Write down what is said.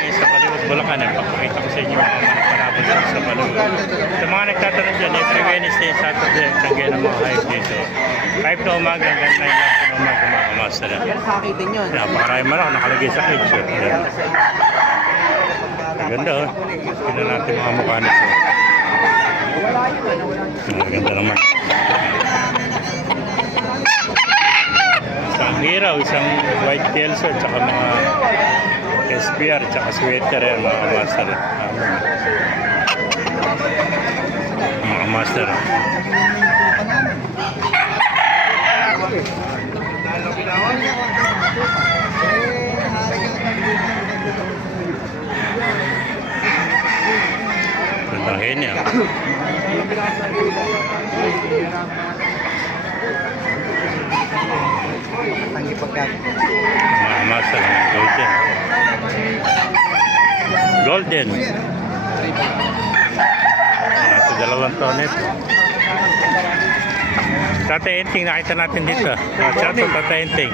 ngayon sa Baliwag, Bulacan. Pakikita ko sa inyo ang mga panabot sa Baliwag. Sa mga nagtatanong dyan, every Wednesday, Saturday, tangay ng mga hype dito. 5 na umaga hanggang 9 lang po ng umaga mga kamasta na. Yan sa akin din yun. Napakarami man ako nakalagay sa cage. Yan. Maganda oh. Tignan natin mga mukha nito. Maganda naman. Isang hiraw, isang white kelso, tsaka mga SPR, tsaka sweater yan mga master. Mga master. Ganda niya. Mga master, golden. Golden. Nasa 2 taon ito. Tatay Enting, nakita natin dito. Chat Tatay Enting.